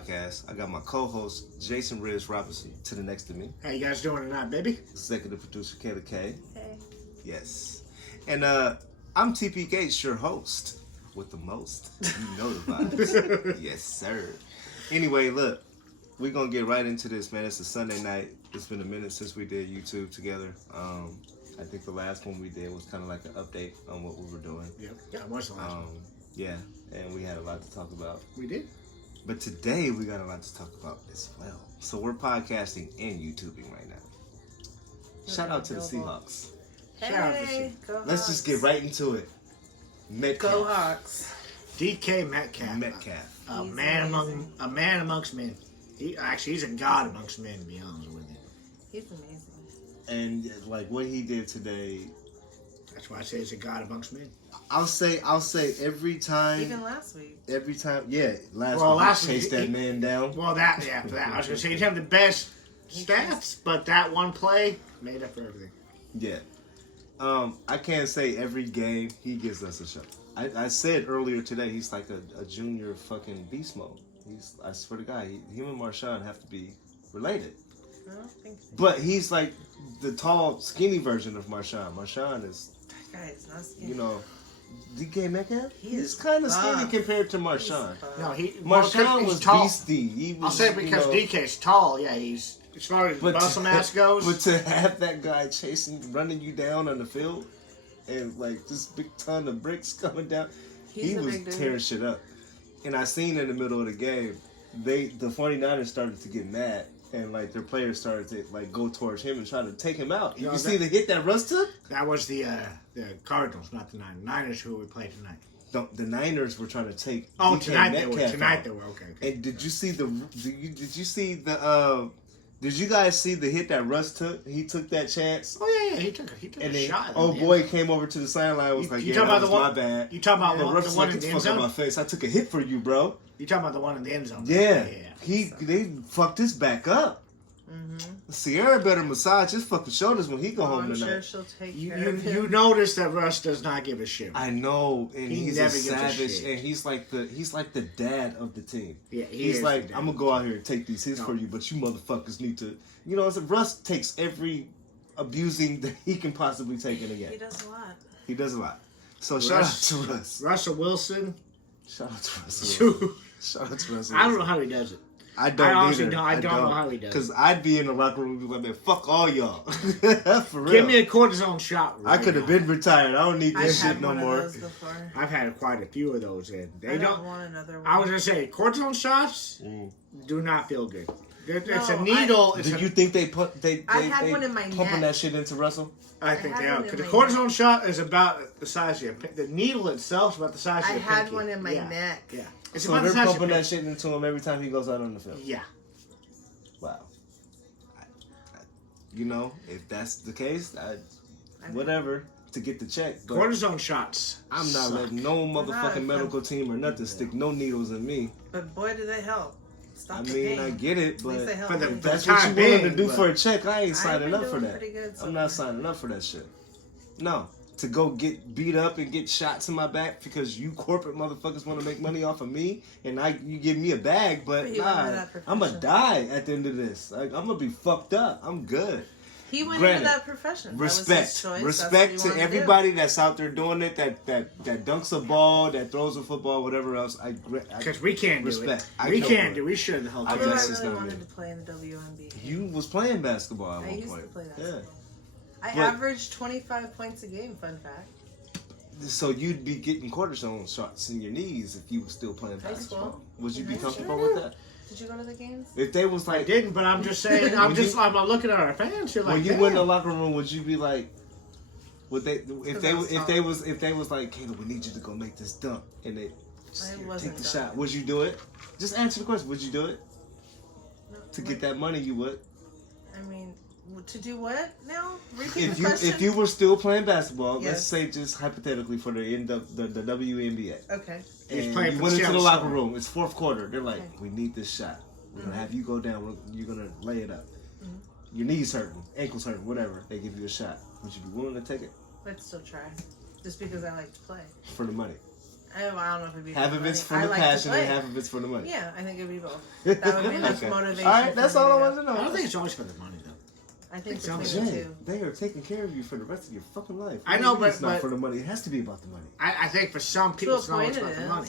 podcast. I got my co-host, JRibbz Robinson, to the next to me. How you guys doing tonight, baby? Executive producer, Kayla K. Hey. Yes. And I'm TPGates, your host, with the most. You know the vibes. Yes, sir. Anyway, look, we're going to get right into this, man. It's a Sunday night. It's been a minute since we did YouTube together. I think the last one we did was kind of like an update on what we were doing. Yep. Yeah, I watched the last one. Yeah, and we had a lot to talk about. We did. But today we got a lot to talk about as well. So we're podcasting and YouTubing right now. Shout out to the Seahawks. Hey, Shout out to the go Let's Hawks. just get right into it. Metcalf. Go Hawks. DK Metcalf. Metcalf. A He's man amazing. amongst men. He's a god amongst men, to be honest with you. He's amazing. And like what he did today, That's why I say he's a god amongst men. I'll say every time. Even last week. Every time, yeah. Last week he week, chased that man down. Well, that I was gonna say he'd have the best stats, but that one play made up for everything. Yeah. I can't say every game he gives us a shot. I said earlier today he's like a junior fucking beast mode. I swear to God, him and Marshawn have to be related. I don't think so. But he's like the tall, skinny version of Marshawn. Marshawn is, That guy is not skinny. you know, DK Metcalf. He He's is kind of skinny buff. compared to Marshawn. No, Marshawn he's was tall. beastie. He was, I'll say it because DK's tall. Yeah, he's as far as muscle mass goes. But to have that guy running you down on the field, and like this big ton of bricks coming down, He's he a was big dude. tearing shit up. And I seen in the middle of the game, the 49ers started to get mad. And like their players started to like go towards him and try to take him out. You see the hit that Russ took? That was the Cardinals, not the Niners. Niners who we played tonight. The Niners were trying to take. Oh, DK tonight Metcalf they were. out. Okay. And did you see Did you guys see the hit that Russ took? He took that chance. Oh yeah, he took And a then, shot. boy came over to the sideline. Was like, you "Yeah, talking that about was the one- my bad." You talking about And the Russ was one like, in "Get the the end fuck out zone? my face! I took a hit for you, bro." You talking about the one in the end zone? Yeah. Yeah. They fucked his back up. Sierra better massage his fucking shoulders when he go home I'm tonight. sure she'll take You care of him. you notice that Russ does not give a shit. I know, and He he's a never gives a savage, shit. and he's like the dad of the team. Yeah, he he's is like, the dad. I'm gonna go out here and take these hits No. for you, but you motherfuckers need to, you know. Russ takes every abusing that he can possibly take in a game. He does a lot. He does a lot. So shout out to Russ. Russell Wilson. Shout out to Russell. I Shout out to Russell. don't know how he does it. I don't honestly either. don't- I don't know how he does it. Because I'd be in the locker room and be like, man, fuck all y'all. For real. Give me a cortisone shot. I could have been retired. I don't need I've this shit had no one more. of those before. I've had quite a few of those, and I they don't don't. want another one. I was gonna say cortisone shots do not feel good. It's a No, needle. Do you think they I had one in my pumping neck. that shit into Russell? I think I they had are. one in The my cortisone shot is about the size of your. The needle itself is about the size of I your had pinky. one in my Yeah. neck. Yeah. It's So about the they're size of pumping your that shit into him every time he goes out on the field. Yeah. Wow. You know, if that's the case, whatever to get the check. But Cortisone shots. I'm not suck. letting no motherfucking fun. medical team or nothing stick no needles in me. But boy, do they help. Stop I the mean, pain. I get it, At but least they help for the- me. if that's for the what you time willing to being, do but- for a check, I ain't I've signing been up for doing that. pretty good so I'm not far. signing up for that shit. No. To go get beat up and get shots in my back because you corporate motherfuckers want to make money off of me and you give me a bag, but But he went into nah, that I'm gonna profession. die at the end of this. Like, I'm gonna be fucked up. I'm good. He went Granted, into that profession. That was Respect, his choice. respect That's what he to wanted everybody that's out there doing it. That dunks a ball, that throws a football, whatever else. Because we can't do respect. it. I We go can't for do it. We should the hell I I do knew guess I it's really not wanted me. to play in the WNBA. You was playing basketball at I one used point. to play Yeah. basketball. I But- averaged 25 points a game, fun fact. So you'd be getting cortisone shots in your knees if you were still playing High basketball. school. Would you be High comfortable school. with that? Did you go to the games? If they was I like, didn't, but I'm just saying. I'm looking at our fans here like. when you damn. went in the locker room, would you be like, would they if they I was if they was like, Kayla, we need you to go make this dunk, and they just, I here, wasn't take the done. shot. Would you do it? Just answer the question. Would you do it? No, To what- get that money, you would. I mean, to do what now? Repeat the If question. you were still playing basketball, let's Yes. say just hypothetically for the end of the WNBA. Okay. He's And playing you for went the into the Seattle locker Storm. room. It's fourth quarter. They're like, Okay. we need this shot. We're gonna have you go down. You're gonna lay it up. Mm-hmm. Your knees hurting, ankles hurting, whatever. They give you a shot. Would you be willing to take it Let's still try. Just because I like to play. for the money? I don't know if it'd be Half for of the it's for money. the I like to passion and play. half of it's for the money. Yeah, I think it'd be both. That would be enough Okay. motivation. All right, that's for me all I to wanted to go. I know. don't think it's always for the money though. I think It's between always- the Jay, two. they are taking care of you for the rest of your fucking life. I know, It's not but- for the money. It has to be about the money. I think for some people To a it's not always point about it the is. money.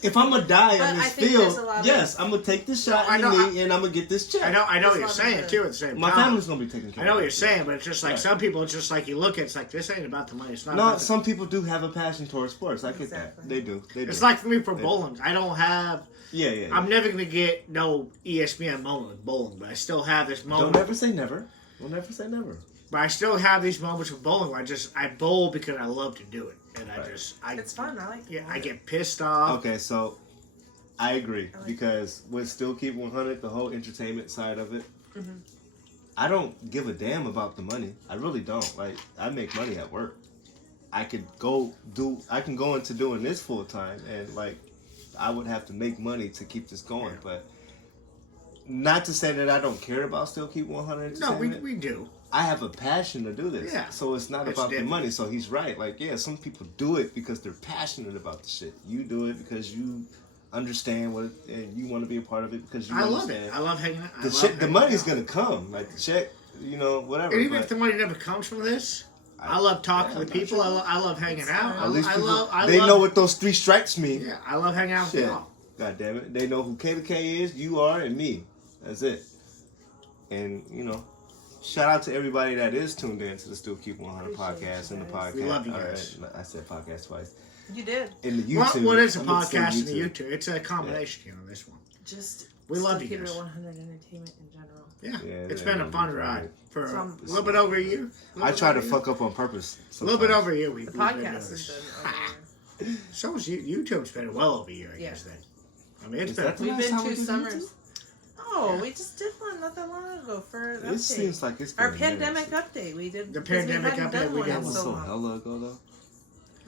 If I'm gonna die But in I this think there's field, a lot of- yes, I'm gonna take this shot I in know, the knee and I'm gonna get this check. I know what That's you're what saying I'm too. At the same My time, family's gonna be taking care I know of what it. you're saying, but it's just like Right. some people. It's just like you look at. It's like this ain't about the money. It's not. No, about the, some people do have a passion towards sports. I get Exactly. that. They do. They do. It's like for me for They- bowling. I don't have. yeah. I'm never gonna get no ESPN moment with bowling, but I still have this moment. Don't ever say never. Don't ever say never. But I still have these moments with bowling where I bowl because I love to do it, and Right. It's fun. I like to Yeah, play I it. get pissed off. Okay, so I agree I like because with Still Keep 100, the whole entertainment side of it, Mhm. I don't give a damn about the money. I really don't. Like, I make money at work. I can go into doing this full time, and like, I would have to make money to keep this going. Yeah. But not to say that I don't care about Still Keep 100 No, entertainment. we do. I have a passion to do this. Yeah. So it's not It's about the different. money. So he's right. Like, yeah, some people do it because they're passionate about the shit. You do it because you understand what and you want to be a part of it because you I love understand. it. I love hanging out. I The love shit, the hanging money's out. gonna come. Like the check, whatever. And even but if the money never comes from this, I love talking yeah, to the people. I love hanging It's out. fine. at least I people, love. they know what those 3 stripes mean. Yeah, I love hanging out with Shit. y'all. God damn it. They know who Kayla K is, you are, and me. That's it. And, shout out to everybody that is tuned in to the Still Keep 100 Appreciate podcast you and the guys. podcast. We love you All guys. right, I said podcast twice. You did. In the What, YouTube. what is a I meant to say podcast and the YouTube? It's a combination here on this one. Just We love Still you Keep guys. It 100 entertainment in general. Yeah, Yeah, it's yeah, been a yeah, fun yeah. ride for So a I'm- little bit over a year. I try to fuck up on purpose. A little bit sometimes. over a year. The We've been podcast doing has this. been over. So is YouTube's been well over a year, I Yeah. guess. Then I mean, it's Is been. that the We've last been time we 2 did summers. YouTube? Oh, Yeah. we just did one not that long ago for an It update. seems like it's been Our a minute. pandemic update. We did The because pandemic we hadn't update done we one did That in was so so long. hella ago though.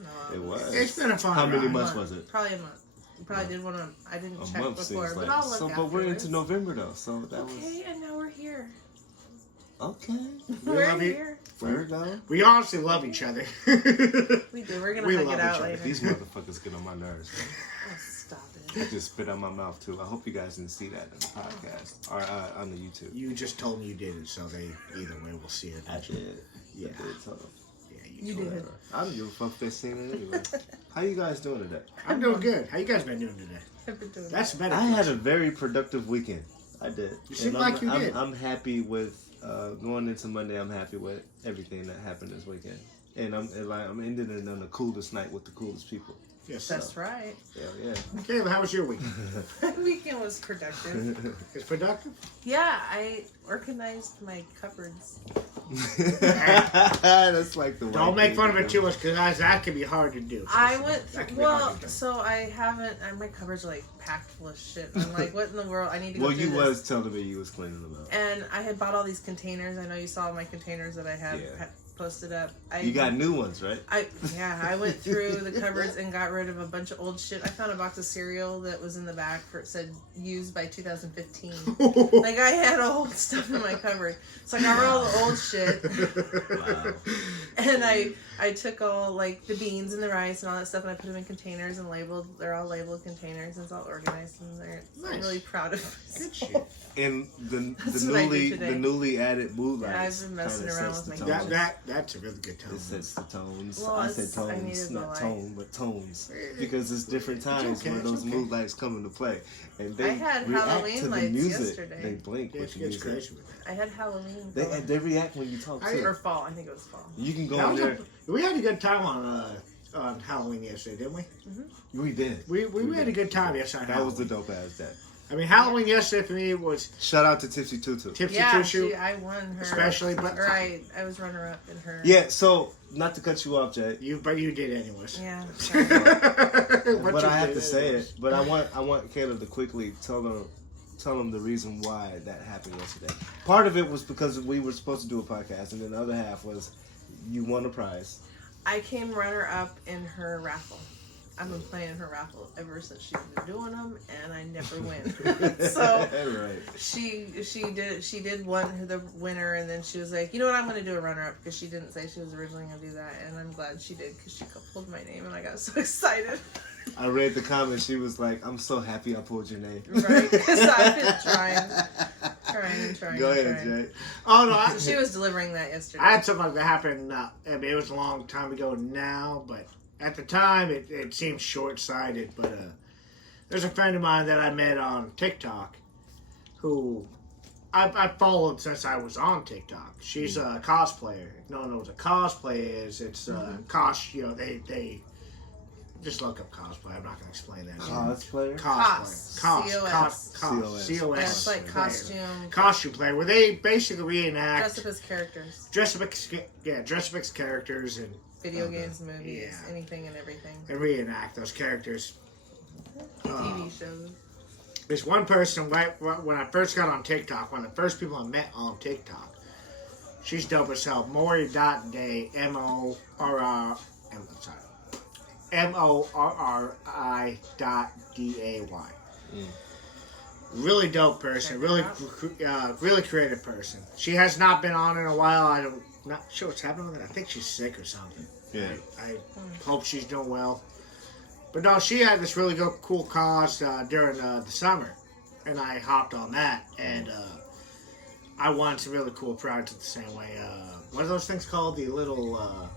No, It was. It's been a fun How many ride. months month. was it? Probably a month. You probably did one on. I didn't A check month before, seems but like. I'll look So, afterwards. but we're into November though, so that was Okay, and now we're here. okay. We're love you. here. Fair though. We honestly love each other. We do. We're gonna We hug love it out each other. later. These motherfuckers get on my nerves. Man. Oh, stop I it. just spit out my mouth too. I hope you guys didn't see that in the podcast or on the YouTube. You just told me you did it, so they either way will see it. I did. Yeah. I did. So Yeah, You told did. me. I don't give a fuck if they're seeing it anyway. How you guys doing today? I'm doing good. How you guys been doing today? I've been doing That's better. I had a very productive weekend. I did. You seem And like you did. I'm happy with going into Monday. I'm happy with everything that happened this weekend, and I'm ending it on the coolest night with the coolest people. Yes, That's right. Yeah, Kayla, how was your week? My weekend was productive. yeah. It's productive. Yeah, I organized my cupboards. That's like the. Don't right make thing fun of to it do. too much, because that can be hard to do. I went That can through, be hard well, to do. so I haven't. My cupboards are like packed full of shit. I'm like, what in the world? I need to go Well, through you this. was telling me you was cleaning them out. And I had bought all these containers. I know you saw my containers that I had Yeah. posted up. You got new ones, right? I went through the cupboards and got rid of a bunch of old shit. I found a box of cereal that was in the back for it said used by 2015. Like I had old stuff in my cupboard, so I got rid of all the old shit. Wow. And I took all like the beans and the rice and all that stuff and I put them in containers and labeled. They're all labeled containers and it's all organized and they're I'm Nice. really proud of Good myself. shit. And That's the what I did today. newly added mood Yeah, lights. I've been messing kinda around sets with the my tones. That's a really good tone. It sets the tones. Well, I said I needed tones, the not light. tone, but tones. Because it's different times okay, where it's those okay. mood lights come into play. And they I had react Halloween to the lights music. yesterday. They blink Yeah, with it's, the it's music. crazy with that. I had Halloween. going. They react when you talk I- too. Or fall. I think it was fall. You can go That in was there. we had a good time on Halloween yesterday, didn't we? We did. We had a good time yesterday. on That was the Halloween. dope ass day. I mean, Halloween yesterday for me was Shout out to Tipsy Tutu. Tipsy Yeah, Tissue. I won her. Especially, but- Or I was runner up in her. Yeah, so not to cut you off, Jay, But you did anyways. Yeah. But but you I have did to say anyways. it. But I want Caleb to quickly tell them the reason why that happened yesterday. Part of it was because we were supposed to do a podcast, and then the other half was you won a prize. I came runner up in her raffle. I've been playing her raffle ever since she's been doing them, and I never win. So Right. she did one the winner, and then she was like, you know what, I'm gonna do a runner up because she didn't say she was originally gonna do that, and I'm glad she did because she pulled my name, and I got so excited. I read the comment. She was like, "I'm so happy I pulled your name." Right, because I've been trying. Go ahead, Jay. Oh no, So she was delivering that yesterday. I had something like that happen. I mean, it was a long time ago now, but at the time it seemed short-sighted. But there's a friend of mine that I met on TikTok who I followed since I was on TikTok. She's a cosplayer. If no one knows what a cosplay is, it's they just look up cosplay. I'm not going to explain that. Cosplayer? COS. That's like player. Costume player, where they basically reenact. Dress up as characters. Dress up as characters and Video games, movies, anything and everything. and reenact those characters. TV shows. There's one person, right when I first got on TikTok, one of the first people I met on TikTok, she's dope as hell. Morri.day, MORRI.DAY. Really dope person. Really creative person. She has not been on in a while. I'm not sure what's happening with her. I think she's sick or something. Yeah. I hope she's doing well. But no, she had this really cool cause during the summer, and I hopped on that, and I won some really cool prizes the same way. What are those things called? The little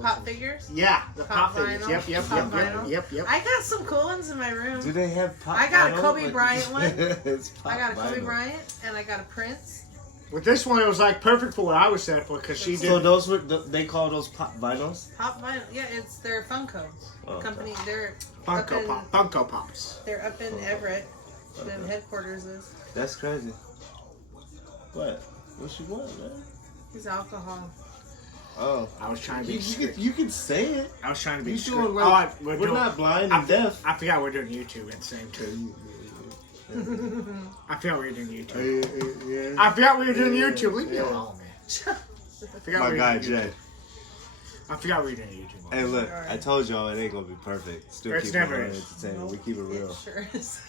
Pop figures? Yeah, the pop vinyl? figures. Yep. I got some cool ones in my room. Do they have pop? I got a vinyl? Kobe Bryant one. It's pop I got a Kobe vinyl. Bryant, and I got a Prince. With this one, it was like perfect for what I was set for because she did. So those were they call those pop vinyls? Pop vinyl, yeah, it's their Funko company. They're Funko Pops. They're up in Everett. The headquarters is. That's crazy. What? What you want, man? It's alcohol. Oh, I was trying to be. you can say it. I was trying to be. You discreet. doing like we're not blind and deaf. I forgot we're doing YouTube at the same time. I forgot we were doing YouTube. I forgot we were doing YouTube. Leave me alone, man. My guy Jay. I forgot we were doing YouTube. Hey, look, I told y'all it ain't gonna be perfect. Still It's keep never it is. entertaining. We keep it real. It sure is.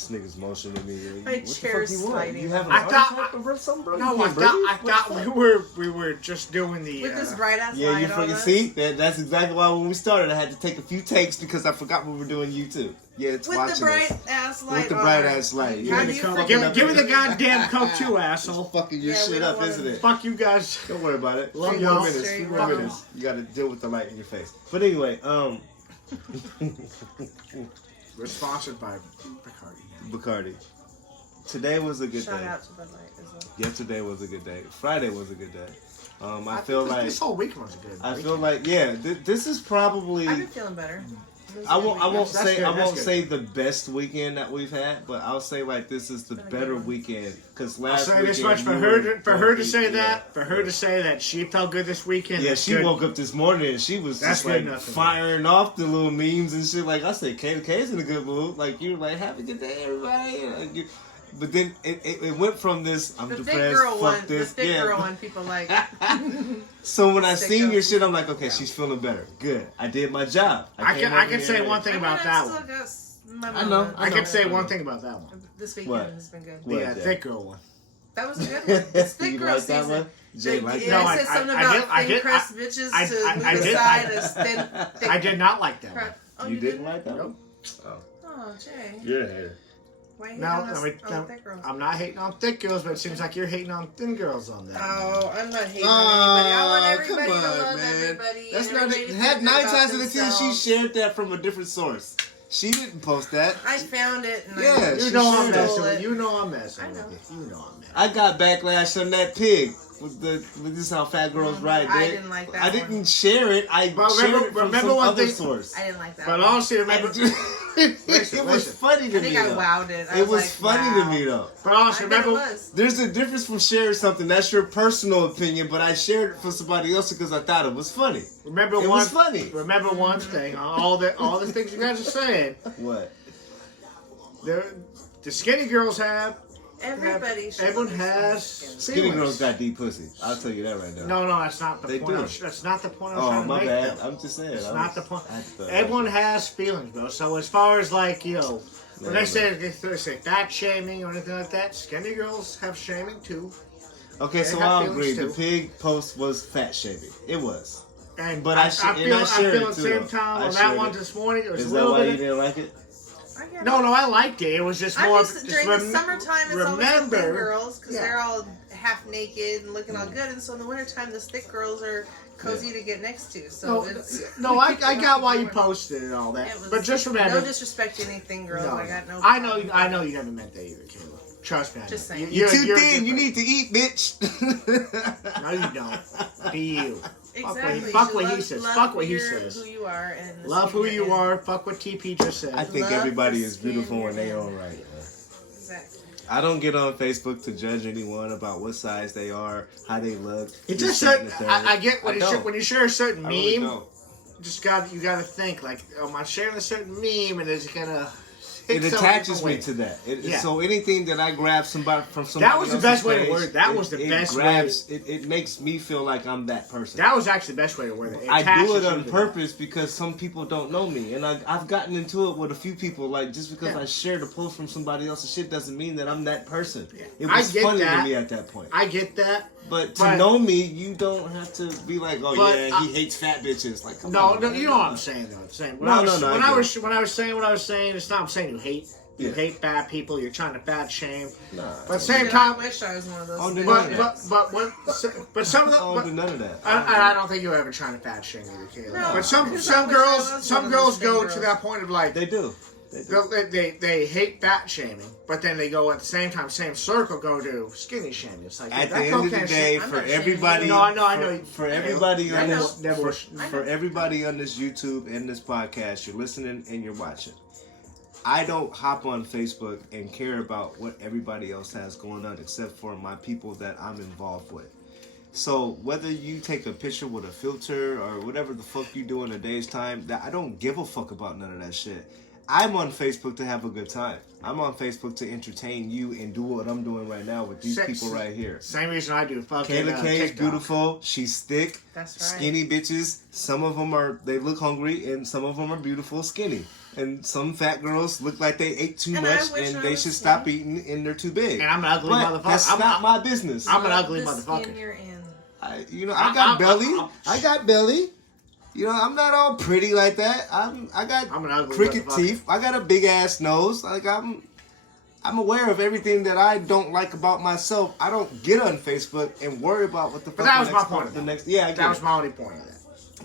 This nigga's motioning me. My What the chair's fuck you want? sliding. You having a I heart thought- attack or something, bro? No, You I getting breathed? thought we were just doing the. With this bright ass Yeah, light you on fucking us. see? That's exactly why when we started, I had to take a few takes because I forgot we were doing YouTube. Yeah, it's With watching the bright us. ass light With the on bright us. ass light. How Yeah, do you come- freaking- Give me the goddamn Coke too, asshole. Fucking your Yeah, we shit don't up, wanna- isn't it? Fuck you guys. Don't worry about it. Love Few y'all. more minutes. Straight Few more love. minutes. You got to deal with the light in your face. But anyway, We're sponsored by Bacardi. Bacardi. Today was a good Shout day. out to Bud Light as well. Yesterday was a good day. Friday was a good day. I feel like this whole week was good. I feel like this is probably I've been feeling better. I won't That's say good, I that's won't good. say the best weekend that we've had, but I'll say like this is the Been a good better one. weekend because I'll last say weekend this much you for were her to say funky. that. For her to say that she felt good this weekend. Yeah, that's she good. woke up this morning and she was That's just good like enough for me. firing off the little memes and shit. Like I said, Kayla K's in a good mood. Like you were like, have a good day, everybody. Like, but then it went from this I'm The thick depressed, girl fuck one. this. The thick yeah. girl one. People like. So when I Stick seen up. your shit, I'm like, okay, she's feeling better. Good. I did my job. I came can over say here- one thing about that one. I know. I can say one thing about that one. This weekend What? has been good. What? The thick girl one. That was a good one. This thick You girl like that season. one? Jay like I that? said something I about did- thin crust bitches I to did- move aside as thin, thick I did not like that one. crust. Oh, You didn't like that one? Oh, Jay. You're a hater. Why you No, hating I mean, on thick girls? I'm not hating on thick girls, but it seems like you're hating on thin girls on that. Oh, I'm not hating on anybody. I want everybody come to on, love man. everybody. That's and not everybody it. to Had feel 9 good about times out of 10 she themselves. shared that from a different source. She didn't post that. I found it and Yeah, I You she know I'm shared messing it. with you. You know I'm messing I with know. you. You know I'm messing. I got backlash on that pig. With this is how fat girls ride. I dick. didn't like that I didn't one. share it. I But shared remember- it from remember some one other thing- source. I didn't like that But one. honestly, remember. It Listen. was funny to I me. think I though. wowed it. I It was like, funny wow. to me though. But honestly, I bet it remember. was. There's a difference from sharing something. That's your personal opinion, but I shared it for somebody else because I thought it was funny. Remember It one. was funny. Remember one thing. All the things you guys are saying. What? The skinny girls have, Everybody should. Everyone understand has skin. Skinny feelings. girls got deep pussy. I'll tell you that right now. No, that's not the They point. do. That's not the point. I was Oh, trying to my make, bad. though. I'm just saying. It's not the point. I thought- Everyone has feelings, bro. So as far as like, you know, when they say fat shaming or anything like that, skinny girls have shaming too. Okay, They so have I'll feelings agree. too. The pig post was fat shaming. It was. And But I I feel shared at it the too, same though. time I on that shared one it. this morning. It was Is a that little why you bit. didn't like it? I get No, it. no, I liked it. It was just I more. just during the summertime, it's always the thin remember. girls because Yeah. they're all half naked and looking all good, and so in the wintertime, the thick girls are cozy to get next to. So I got why you posted and all that. It was- But just remember. no disrespect to any thin girls. No, I got no. I problem. know you never meant that either, Kayla. Trust me. I Just know. saying. You're too thin. different. You need to eat, bitch. No, you don't. Be you. Exactly. Fuck You what he love- says. love Fuck what he your- says. Who you are and the Love who skin you and- are. Fuck what TP just said. I think Love everybody the is skin beautiful you're in their in. own right. Man. Exactly. I don't get on Facebook to judge anyone about what size they are, how they look. It's this, just that, and certain. the third. I get when don't. you share a certain I really meme. don't. You gotta think like, am I sharing a certain meme and is it gonna? It attaches me to that. Yeah. So anything that I grab from somebody That was the else's best way to page, word it. That was the best way. grabs, It makes me feel like I'm that person. That was actually the best way to word it. I do it attaches on you to purpose because some people don't know me, and I've gotten into it with a few people. Like just because Yeah. I shared a post from somebody else's shit doesn't mean that I'm that person. Yeah. It I was get funny that. to me at that point. I get that. But to But- know me, you don't have to be like, oh But yeah, he hates fat bitches. Like, come No, on, no, man. you know what I'm saying though. I'm saying when No, I was no, no, when I I get was when I was saying what I was saying, it's not I'm saying you hate Yeah. fat people. You're trying to fat shame. Nah, But at the same Yeah, time, I wish I was one of those. Oh, things. no, but no. but some of the. I don't But, do none of that. I don't think you're ever trying to fat shame either, Kayla. No, but some because I wish I was one some of girls those go thin to girls. that point of like They do. They do. they hate fat shaming, but then they go at the same time, same circle, go to skinny shaming. It's like At the that end of the cocaine day, shit- I'm for not shaming everybody, you. No, I know. for everybody I on know. this, Never- for everybody on this YouTube and this podcast, you're listening and you're watching. I don't hop on Facebook and care about what everybody else has going on except for my people that I'm involved with. So whether you take a picture with a filter or whatever the fuck you do in a day's time, that I don't give a fuck about none of that shit. I'm on Facebook to have a good time. I'm on Facebook to entertain you and do what I'm doing right now with these people right here. Same reason I do. Fucking Kayla K is TikTok. beautiful. She's thick. That's right. Skinny bitches. Some of them they look hungry, and some of them are beautiful skinny. And some fat girls look like they ate too And I much, wish and I they was should skinny. stop eating, and they're too big. And I'm an ugly But motherfucker. that's not my business. I'm an Love ugly the motherfucker. skin you're in. I got belly. I got belly. You know, I'm not all pretty like that. I got I'm an ugly crooked motherfucker. teeth. I got a big ass nose. Like I'm aware of everything that I don't like about myself. I don't get on Facebook and worry about what the fuck. But that was the my next point of the that. next. Yeah, I get That it. was my only point of that.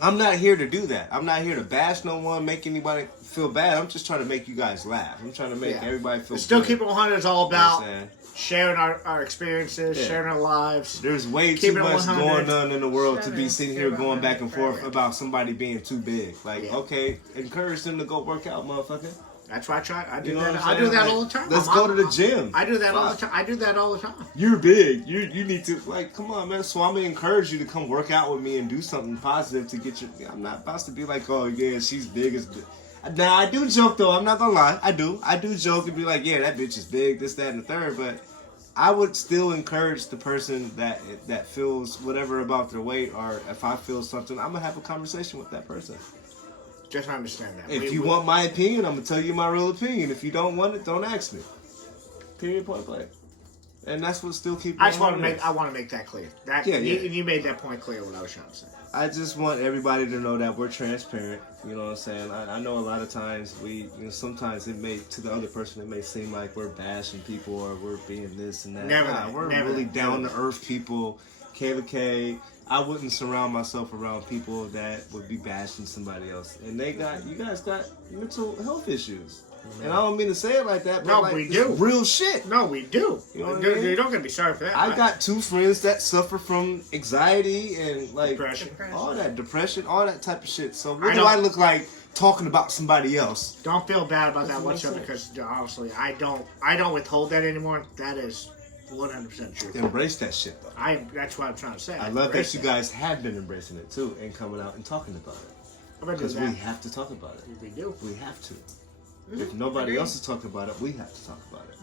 I'm not here to do that. I'm not here to bash no one, make anybody feel bad. I'm just trying to make you guys laugh. I'm trying to make Yeah. everybody feel Still good. Keepin 100 is all You know what about I'm saying? sharing our experiences, Yeah. sharing our lives. There's way Keep too it much 100. going on in the world to be Sure. sitting Keep here it going back and 100 forth forever. about somebody being too big. Like, Yeah. okay, encourage them to go work out, motherfucker. That's why I try. I do You know that. what I'm I do saying? that Like, all the time. let's I'm go to the out- gym. I do that all the Fuck. time. I do that all the time. You're big. You need to, like, come on, man. So I'm gonna encourage you to come work out with me and do something positive to get your. I'm not about to be like, oh yeah, she's big as. Now I do joke though. I'm not gonna lie. I do joke and be like, yeah, that bitch is big, this, that, and the third. But I would still encourage the person that feels whatever about their weight, or if I feel something, I'm gonna have a conversation with that person. Just understand that. If you want my opinion, I'm gonna tell you my real opinion. If you don't want it, don't ask me. Period. Point blank. And that's what Still Keepin. I just want to make. I want to make that clear. That Yeah, yeah. You made that point clear. What I was trying to say. I just want everybody to know that we're transparent. You know what I'm saying? I know a lot of times sometimes it may, to the other person, it may seem like we're bashing people or we're being this and that. Never Nah, that, we're never really that, down never to earth people. Kayla K, I wouldn't surround myself around people that would be bashing somebody else. And you guys got mental health issues. And I don't mean to say it like that, but No, like, we it's do. real shit. No, we do. You know what I Dude, mean? you don't gonna be sorry for that. I got two friends that suffer from anxiety and like Depression. all that depression, all that type of shit. So I what do don't- I look like talking about somebody else? Don't feel bad about that Doesn't make whatsoever, sense. because honestly, I don't withhold that anymore. That is 100% true. Embrace that shit though. That's what I'm trying to say. I love embrace that you guys have been embracing it too and coming out and talking about it. I'm gonna do Because we that. have to talk about it. We do. We have to. If nobody Agreed. else is talking about it, we have to talk about it.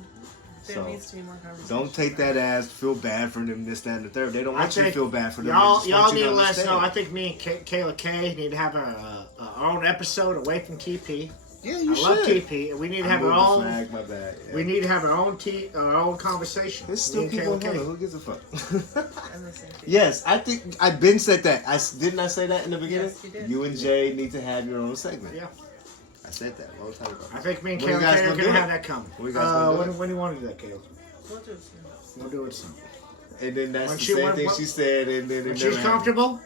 There needs to be more conversation. Don't take that as feel bad for them, this, that, and the third. They don't want you to feel bad for them. Y'all need to let us know. I think me and Kayla K need to have our own episode away from TP. Yeah, you should. I love TP. We need to have our own. Flag, my bad. Yeah. We need to have our own conversation. It's still Keepin. Who gives a fuck? I'm listening to you. Yes, I think I've been said that. Didn't I say that in the beginning? Yes, you did. You and Jay need to have your own segment. Yeah. I said that a long time ago. I think me and When you Kayla guys K are gonna going to do have it? that coming. When you guys gonna do it? When do you want to do that, Kayla? We'll do it soon. We'll do it soon. And then that's When the she- same when- thing when- she said, and then When it she's never happened. comfortable,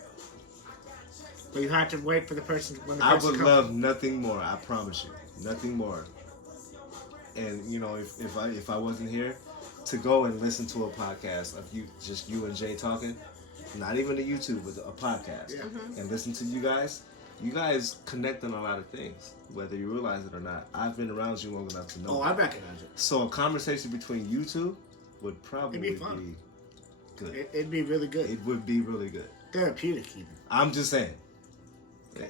but you have to wait for the person. When the I person would comes. love nothing more. I promise you, nothing more. And you know, if I wasn't here, to go and listen to a podcast of you and Jay talking, not even a YouTube, but a podcast, Yeah. and listen to you guys. You guys connect on a lot of things, whether you realize it or not. I've been around you long enough to know. Oh, I recognize it. So a conversation between you two would probably It'd be fun. good. It'd be really good. It would be really good. Therapeutic, even. I'm just saying.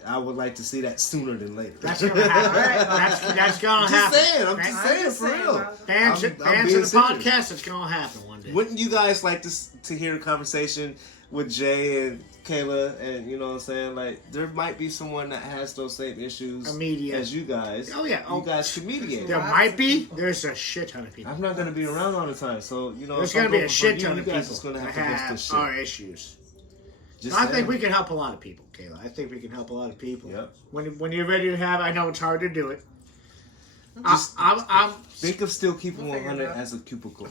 I would like to see that sooner than later. That's gonna happen. That's gonna happen. I'm just saying, for real. Fans I'm of being the serious. podcast, it's gonna happen one day. Wouldn't you guys like to hear a conversation with Jay and Kayla, and you know what I'm saying? Like, there might be someone that has those same issues as you guys. Oh, yeah. You guys can mediate. There might be. There's a shit ton of people. I'm not going to be around all the time, so, you know. There's if I going to be go a before shit you, ton of you people guys is gonna that have to fix this shit. our issues. Just I saying. think we can help a lot of people, Kayla. I think we can help a lot of people. Yep. When you're ready to have, I know it's hard to do it. Just I'm think of Still Keepin' We'll figure it 100 out. as a cubicle.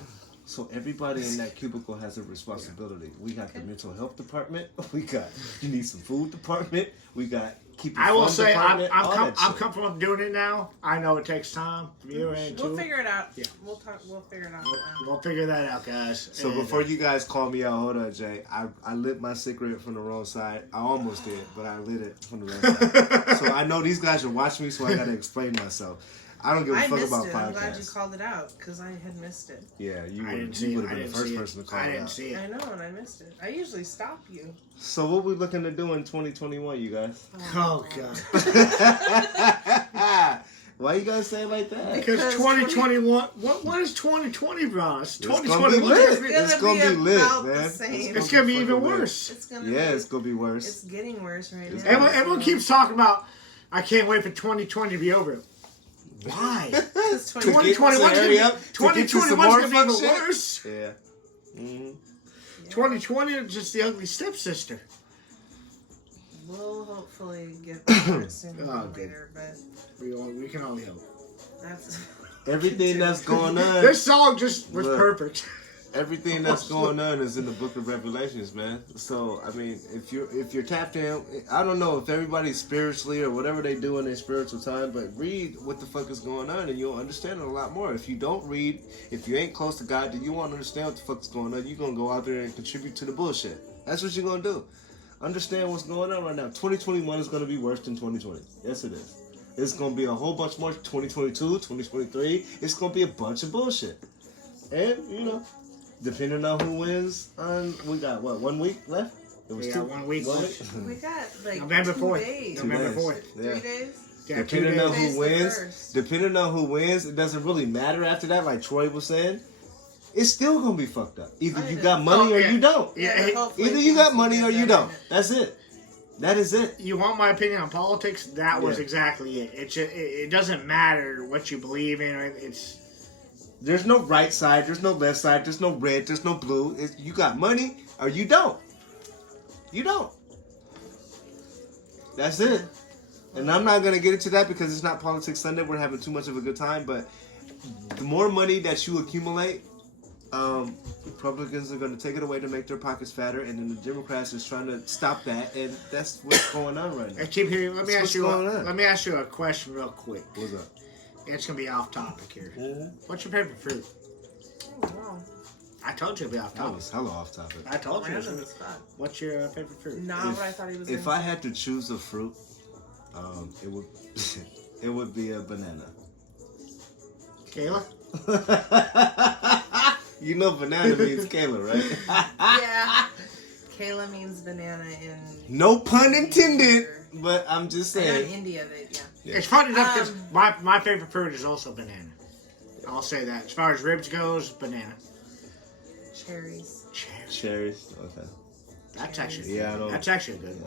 So everybody in that cubicle has a responsibility. We got the mental health department. We got you need some food department. We got keep. I will say I'm department. comfortable doing it now. I know it takes time from your end too. We'll figure it out. Yeah. We'll talk. We'll figure it out. We'll figure that out, guys. So And, before you guys call me out, hold on, Jay. I lit my cigarette from the wrong side. I almost did, but I lit it from the right side. So I know these guys are watching me, so I got to explain myself. I don't give a I fuck missed about it. I'm glad you podcasts. called it out because I had missed it. Yeah, you I didn't would see have it. been the first person to call I it didn't out. see I it. know, and I missed it. I usually stop you. So what we looking to do in 2021, you guys? Oh god. Why you guys say it like that? Because 2021. What is 2020, bro? It's It's gonna be 2021. lit. It's It's gonna be lit, about the man. same. It's gonna be even fucking lit. worse. It's gonna. Yeah, be, it's gonna be worse. It's getting worse right It's now. Everyone keeps talking about. I can't wait for 2020 to be over. Why? It's 2021 To hurry up, to get you some 2021 more is gonna be fuck even shit? worse. Yeah. Mm-hmm. 2020 is just the ugly stepsister. We'll hopefully get through it sooner Oh, than good. later, but We can only hope. that's. Everything that's going on. This song just was Look. perfect. Everything that's going on is in the Book of Revelations, man. So I mean, if you're tapped in, I don't know if everybody's spiritually or whatever they do in their spiritual time, but read what the fuck is going on, and you'll understand it a lot more. If you don't read, if you ain't close to God, then you won't understand what the fuck's going on. You're gonna go out there and contribute to the bullshit. That's what you're gonna do. Understand what's going on right now. 2021 is gonna be worse than 2020. Yes, it is. It's gonna be a whole bunch more. 2022, 2023. It's gonna be a bunch of bullshit, and you know. Depending on who wins, we got what, 1 week left? It was We got 1 week left. We got like November 2 4th. days. November days. 4th. Yeah. 3 days. Yeah, 2 Depending on days. Today's who the wins, first. depending on who wins, it doesn't really matter after that. Like Troy was saying, it's still gonna be fucked up. Either I you know. got money or yeah. you don't. Yeah, hopefully Either you got things money will or get you better. don't. That's it. That is it. You want my opinion on politics? That was Yeah. exactly it. It doesn't matter what you believe in. It's There's no right side. There's no left side. There's no red. There's no blue. You got money or you don't. You don't. That's it. And I'm not gonna get into that because it's not Politics Sunday. We're having too much of a good time. But the more money that you accumulate, Republicans are going to take it away to make their pockets fatter, and then the Democrats is trying to stop that, and that's what's going on right now. I keep hearing. Let me That's ask you. what's going on. Let me ask you a question real quick. What's up? It's gonna be off topic here. Mm-hmm. What's your favorite fruit? Oh, wow. I told you it'd be off That topic. was hella off topic. I told you. it was Random gonna- as fuck. What's your favorite fruit? Not what I thought he was If gonna I had to choose a fruit, it would it would be a banana. Kayla? You know banana means Kayla, right? Yeah. Kayla means banana in. No pun intended, but I'm just I know in saying. India, yeah. Yeah. It's funny enough because my favorite fruit is also banana. I'll say that. As far as Ribbz goes, banana. Cherries. Cherries. Okay. That's actually Yeah, I don't. That's actually good.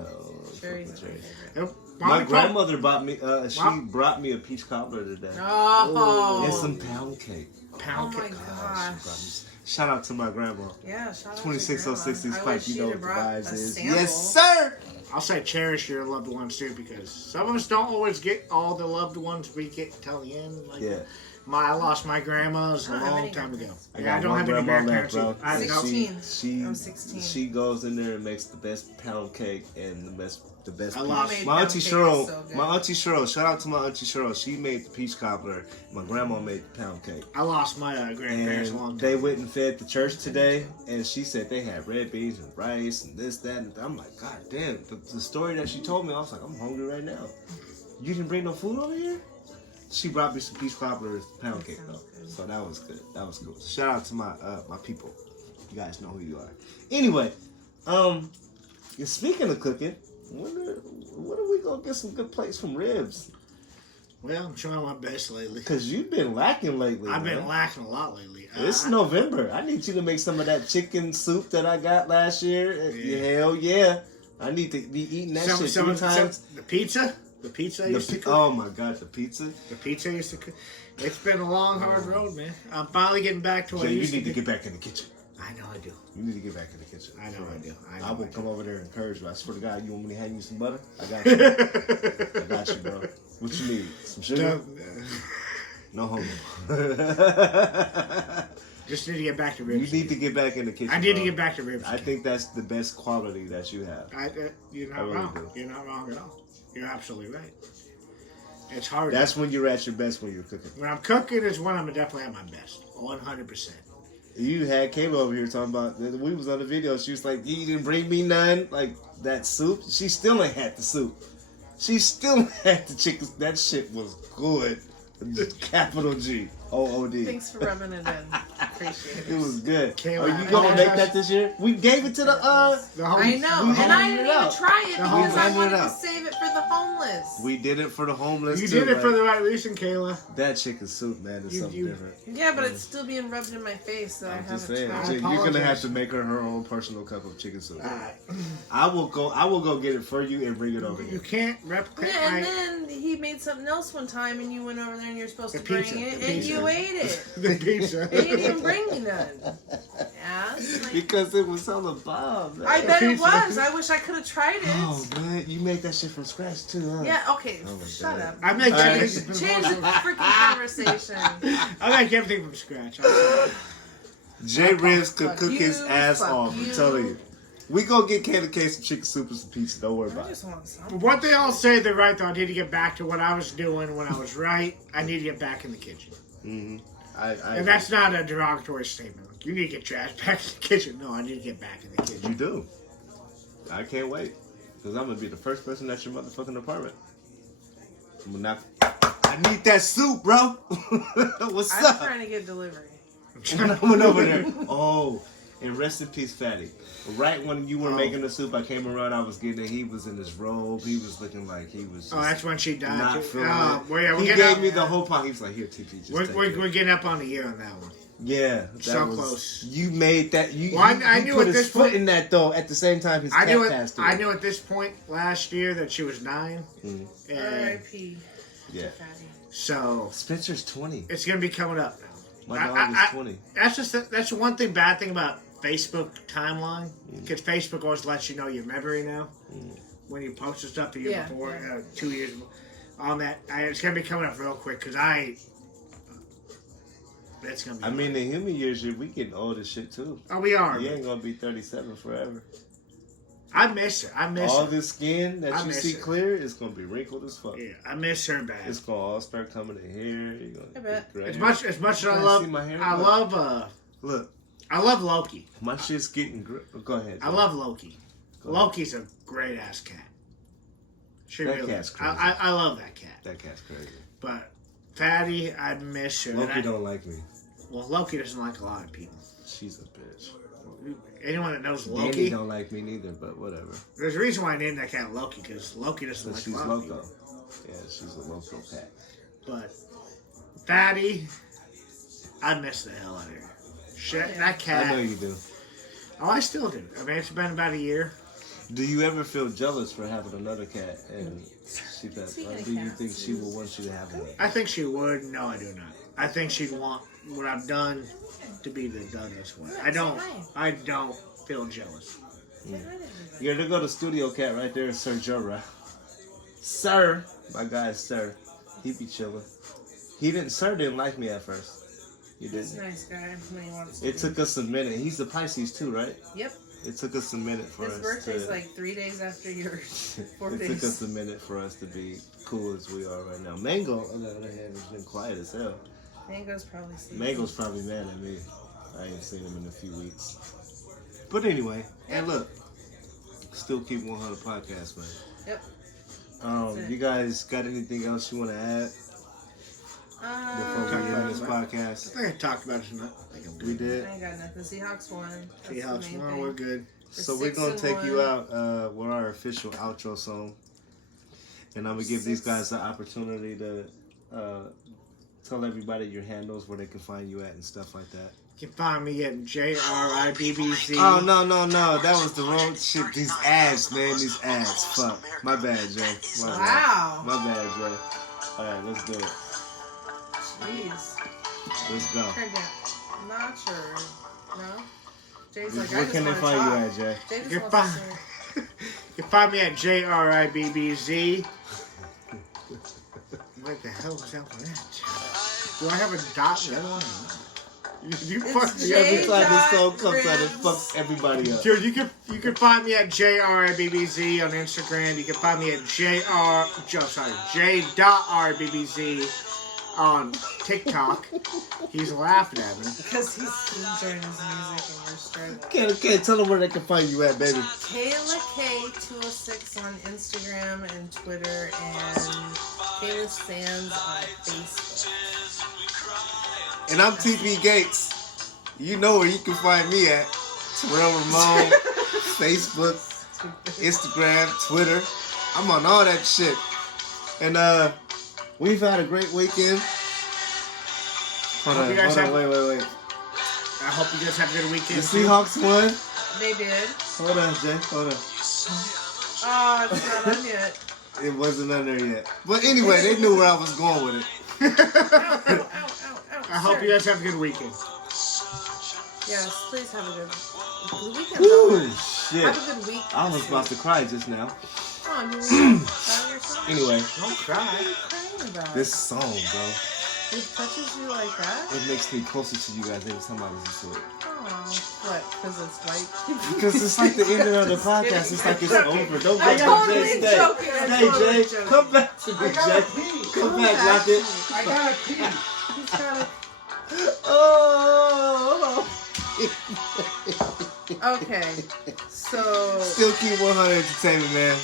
Cherries. Are my favorite. Yep. My grandmother bought me. She brought me a peach cobbler today. Oh. And some pound cake. Pound Oh my cake. gosh. Shout out to my grandma. Yeah, shout out 2606 to East Grandma. I Pike. wish You she'd know have what the brought vibes a is. sample. Yes, sir. I'll say cherish your loved ones too, because some of us don't always get all the loved ones we get until the end. Like Yeah. I lost my grandma's a I don't have long any time ago. grandparents. Yeah, I don't have any grandparents. bro. I And know. 16. I was 16. She goes in there and makes the best pound cake and the best. I lost peach. Homemade My pound auntie cake is Cheryl. so good. My auntie Cheryl. Shout out to my auntie Cheryl. She made the peach cobbler. My grandma made the pound cake. I lost my grandparents a long And time. they went and fed the church today, and she said they had red beans and rice and this, that, and I'm like, God damn. The story that she told me, I was like, I'm hungry right now. You didn't bring no food over here? She brought me some peach cobbler pound cake though, so that was good. That was cool. Shout out to my my people. You guys know who you are. Anyway, speaking of cooking, when are we gonna get some good plates from Ribbz? Well, I'm trying my best lately. Cause you've been lacking lately. I've man. been lacking a lot lately. It's November. I need you to make some of that chicken soup that I got last year. Hell yeah. I need to be eating that shit 3 times. The pizza? The pizza I used to cook? Oh my God, the pizza. The pizza I used to cook. It's been a long, hard road, man. I'm finally getting back to what I You used need to to get back in the kitchen. I know I do. You need to get back in the kitchen. I know I do. I will come over there and encourage you. I swear to God, you want me to hand you some butter? I got you. I got you, bro. What you need? Some sugar? No homo. Just need to get back to Ribbz. You need to get back in the kitchen. I need bro. to get back to Ribbz. I think that's the best quality that you have. You're I not really wrong. do. You're not wrong at all. You're absolutely right. It's hard. That's when you're at your best when you're cooking. When I'm cooking is when I'm definitely at my best. 100%. You had Kayla over here talking about, we was on the video, she was like, you didn't bring me none, like that soup. She still ain't had the soup. She still had the chicken. That shit was good. Capital G. O-O-D. Thanks for rubbing it in. Appreciate it. It was good. Kayla, Are you gonna make that this year? We gave it to the I know, and I didn't even try it because I homeless. wanted to save it for the homeless. We did it for the homeless. You too, did it for like, the right reason, Kayla. that chicken soup, man, is something different. Yeah, but it's still being rubbed in my face that I I'm haven't just saying, tried. you're gonna have apologize. to make her own personal cup of chicken soup. Alright. I will go get it for you and bring it over You here. can't replicate Yeah, and my... then he made something else one time, and you went over there, and you're supposed The to bring pizza, it, the and pizza. you ate it. the pizza. He didn't even bring me none. Yeah, like, Because it was hella bomb, man. I bet it pizza. was. I wish I could have tried it. Oh man, you make that shit from scratch too, huh? Yeah. Okay. Oh, my Shut God. up. I make Alright. everything Change the freaking conversation. I make everything from scratch. JRibbz could Fuck cook his you, ass fuck off. I'm you. telling you. We gonna get Kayla K some chicken soup and some pizza. Don't worry I about it. just want some. What they all say, they're right, though. I need to get back to what I was doing when I was right. I need to get back in the kitchen. Mm-hmm. And that's not a derogatory statement. Like, you need to get your ass back in the kitchen. No, I need to get back in the kitchen. You do. I can't wait. Because I'm gonna be the first person at your motherfucking apartment. I'm gonna knock. I need that soup, bro. What's I'm up? trying to get delivery. When I went over there. Oh, and rest in peace, Fatty. Right when you were making the soup, I came around. I was getting it. He was in his robe. He was looking like he was. Just That's when she died. not too. feeling Oh, it. well, yeah, we're He getting gave up, me the whole pot. He was like, "Here, TP, just take it." we're getting up on a year on that one. Yeah, that So was, close. You made that. Well, I you knew put at his this foot point- in that though. At the same time, his I cat knew passed it. away. I knew at this point last year that she was 9. Mm. And R.I.P. Yeah, so Spencer's 20. it's gonna be coming up now. My dog is 20. That's one thing. Bad thing about Facebook timeline, because Facebook always lets you know your memory now when you posted stuff the year before, 2 years on that. It's gonna be coming up real quick because that's gonna be. I mean, in human years, we getting old as shit too. Oh, we are. You ain't gonna be 37 forever. I miss her. I miss All her. this skin that I you miss see her. clear is gonna be wrinkled as fuck. Yeah, I miss her bad. It's gonna all start coming in here. You're gonna I bet. get gray. As much as I You love, see my hair? I Look. love, Look, I love Loki. my shit's getting. Go ahead. I love Loki. Loki's a great ass cat. She That really. cat's crazy. I love that cat. That cat's crazy. But Fatty, I miss her. Loki don't like me. Well, Loki doesn't like a lot of people. She's a bitch. Anyone that knows Danny Loki, don't like me neither, but whatever. there's a reason why I named that cat Loki, because Loki doesn't But like she's a lot of loco. people. Yeah, she's a loco cat. But Fatty, I miss the hell out of her. Shit, Yeah. that cat. I know you do. Oh, I still do. I mean, it's been about a year. Do you ever feel jealous for having another cat? And she that, Speaking or of do you cats, think she will want you to have another? I think she would. No, I do not. I think she'd want what I've done to be done this way. I don't feel jealous. Say hi to everybody. Yeah, there go the studio cat right there, Sir Jora. Sir, my guy is Sir. He be chilling. Sir didn't like me at first. You He's a didn't. nice guy when he wants to. It took us a minute. He's a Pisces too, right? Yep. It took us a minute for His us birthday's to. like 3 days after yours. 4 It days. took us a minute for us to be cool as we are right now. Mango, on the other hand, has been quiet as hell. Mango's probably sleeping. Mango's probably mad at me. I ain't seen him in a few weeks. But anyway, and look, Still Keep 100 podcast, man. Yep. That's it. You guys got anything else you want to add before we end this I podcast? think I talked about it tonight. I think I'm We good. did. I ain't got nothing. Seahawks won. That's the Seahawks main won. thing. We're good. So we're gonna 6-1. take you out with our official outro song, and I'm gonna give these guys the opportunity to tell everybody your handles, where they can find you at, and stuff like that. You can find me at JRibbz. Oh no, that was the wrong shit. These ads, man, these ads. Fuck, my bad, Jay. Wow. My bad, Jay. All right, let's do it. Jeez. Let's go. Turned down. Not sure. No? Jay's like, I Where just can they wanna find talk. you at, Jay? Jay just You wants can to find, sing. you can find me at JRibbz. What the hell was that one? Do I have a dot in the other one? You It's fucked me J- up. Every time this song comes out, it Ribbz. fucks everybody up. Dude, you can find me at JRibbz on Instagram. You can find me at J.RBBZ on TikTok. He's laughing at me. Because he's enjoying his music and we're struggling. Can't tell them where they can find you at, baby. Kayla K 206 on Instagram and Twitter, and Kayla Sands on Facebook. And I'm TPGates. You know where you can find me at. Terrell Ramon, Facebook, Instagram, Twitter. I'm on all that shit. And we've had a great weekend. Hold on, wait. I hope you guys have a good The weekend. Seahawks won. They did. Hold on, Jay. Hold on. Oh, it's not on yet. It wasn't on there yet. But anyway, they knew where I was going with it. Ow, ow, ow, ow. I hope you guys have a good weekend. Yes, please have a good weekend. Woo, shit. Have a good week. I was about to cry just now. Come on, you proud of yourself? Anyway, Don't cry. What are you crying about? this song, bro, It touches you like that? it makes me closer to you guys every time I listen to it. Oh, what? Because it's white? Because it's like the ending of the podcast. It's like it's over. Don't go totally Jay. Stay. joking. I'm Stay, totally Jay. joking. Come back to me, Jay. Come back, Rocket. I gotta pee. He's got Oh. Okay, so... Still Keep 100 Entertainment, man.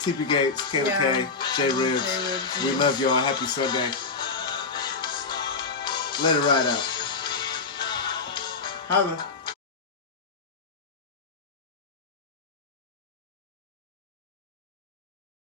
TPGates, Kayla K, JRibbz. JRibbz. We love y'all. Happy Sunday. Let it ride out. Holla.